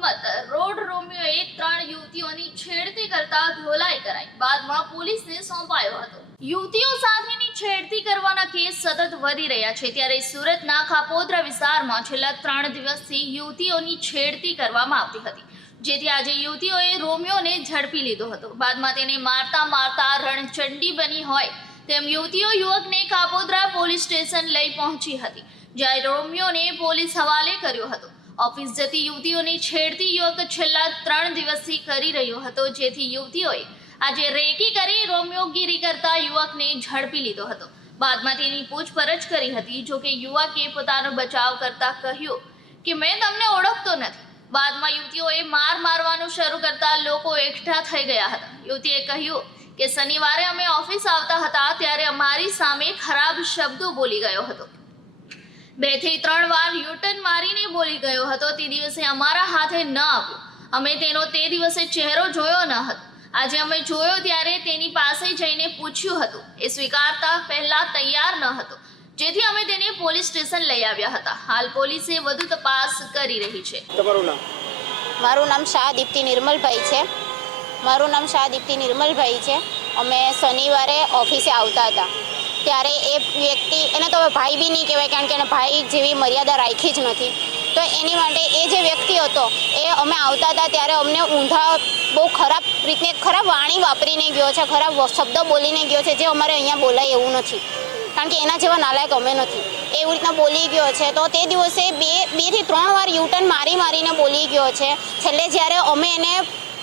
હિંમત રોડ રોમિયોએ 3 યુવતીઓની છેડતી કરતા ધોલાઈ કરાઈ, બાદમાં પોલીસને સોંપાયો હતો। યુવતીઓ સાથેની છેડતી કરવાના કેસ સતત વધી રહ્યા છે, ત્યારે સુરતના ખાપોદરા વિસ્તારમાં છેલ્લા 3 દિવસથી યુવતીઓની છેડતી કરવામાં આવતી હતી, જેથી આજે યુવતીઓએ રોમિયોને ઝડપી લીધો હતો। બાદમાં તેને મારતા મારતા રણચંડી બની હોય તેમ યુવતીઓ યુવકને ખાપોદરા પોલીસ સ્ટેશન લઈ પહોંચી હતી, જ્યારે રોમિયોને પોલીસ હવાલે કર્યો હતો। ઓફિસ જતી યુવતીઓની છેડતી યુવક છેલ્લા 3 દિવસથી કરી રહ્યો હતો, જેથી યુવતીઓએ આજે રેકી કરી રોમિયોગીરી કરતા યુવકને ઝડપી લીધો હતો। બાદમાં તેની પૂછપરછ કરી હતી, જો કે યુવકે પોતાનો બચાવ કરતા કહ્યું કે મેં તમને ઓળખતો નથી। બાદમાં યુવતીઓએ મારવાનું શરૂ કરતા લોકો એકઠા થઈ ગયા હતા। યુવતીએ કહ્યું કે શનિવારે અમે ઓફિસ આવતા હતા ત્યારે અમારી સામે ખરાબ શબ્દો બોલી ગયો હતો, 2 થી 3 વાર યુટર્ન મારીને બોલી ગયો હતો। તે દિવસે અમારા હાથે ન આવ્યો, અમે તેનો તે દિવસે ચહેરો જોયો ન હતો। આજે અમે જોયો ત્યારે તેની પાસે જઈને પૂછ્યું હતું, એ સ્વીકારતા પહેલા તૈયાર ન હતો, જેથી અમે તેને પોલીસ સ્ટેશન લઈ આવ્યા હતા। હાલ પોલીસે વધુ તપાસ કરી રહી છે। તમારું નામ? મારું નામ શાહ દીપ્તિ નિર્મલભાઈ છે। અમે શનિવારે ઓફિસે આવતા હતા ત્યારે એ વ્યક્તિ, એને તો હવે ભાઈ બી નહીં કહેવાય કારણ કે એને ભાઈ જેવી મર્યાદા રાખી જ નથી, તો એની માટે એ જે વ્યક્તિ હતો એ અમે આવતા હતા ત્યારે અમને ઊંધા બહુ ખરાબ રીતને ખરાબ વાણી વાપરીને ગયો છે, ખરાબ શબ્દ બોલીને ગયો છે, જે અમારે અહીંયા બોલાય એવું નથી, કારણ કે એના જેવા નાલાયક અમે નથી। એવી રીતના બોલી ગયો છે, તો તે દિવસે 2 થી 3 વાર યુટર્ન મારીને બોલી ગયો છે। છેલ્લે જ્યારે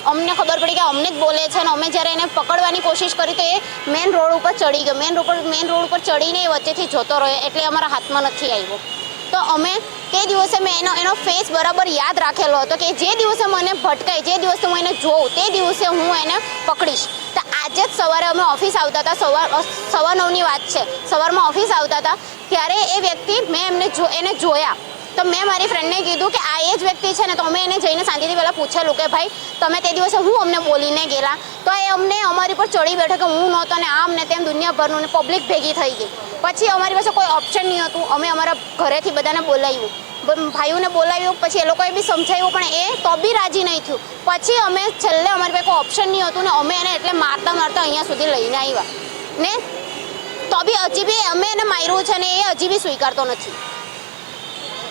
અમને ખબર પડી કે અમને જ બોલે છે ને અમે જ્યારે એને પકડવાની કોશિશ કરી તો એ મેઇન રોડ ઉપર ચડી ગયો। મેઇન રોડ ઉપર ચડીને એ વચ્ચેથી જતો રહ્યો, એટલે અમારા હાથમાં નથી આવ્યો। તો અમે તે દિવસે મેં એનો ફેસ બરાબર યાદ રાખેલો હતો કે જે દિવસે મને ભટકાય, જે દિવસે હું એને જોઉં તે દિવસે હું એને પકડીશ। તો આજે જ સવારે અમે ઓફિસ આવતા હતા, 9:15ની વાત છે, સવારમાં ઓફિસ આવતા હતા ત્યારે એ વ્યક્તિ મેં એને જોયા, તો મેં મારી ફ્રેન્ડને કીધું કે આ એ જ વ્યક્તિ છે ને, તો અમે એને જઈને શાંતિથી પહેલાં પૂછેલું કે ભાઈ તમે તે દિવસે હું અમને બોલીને ગયેલા, તો એ અમને અમારી પર ચડી બેઠો કે હું નહોતો ને આમ ને તેમ દુનિયાભરનું ને પબ્લિક ભેગી થઈ ગઈ। પછી અમારી પાસે કોઈ ઓપ્શન નહીં હતું, અમે અમારા ઘરેથી બધાને બોલાવ્યું, ભાઈઓને બોલાવ્યું, પછી એ લોકોએ બી સમજાવ્યું પણ એ તો બી રાજી નહીં થયું। પછી અમે છેલ્લે અમારી પાસે કોઈ ઓપ્શન નહીં હતું ને અમે એને એટલે મારતા અહીંયા સુધી લઈને આવ્યા ને, તો બી હજી બી અમે એને માર્યું છે ને એ હજી બી સ્વીકારતો નથી।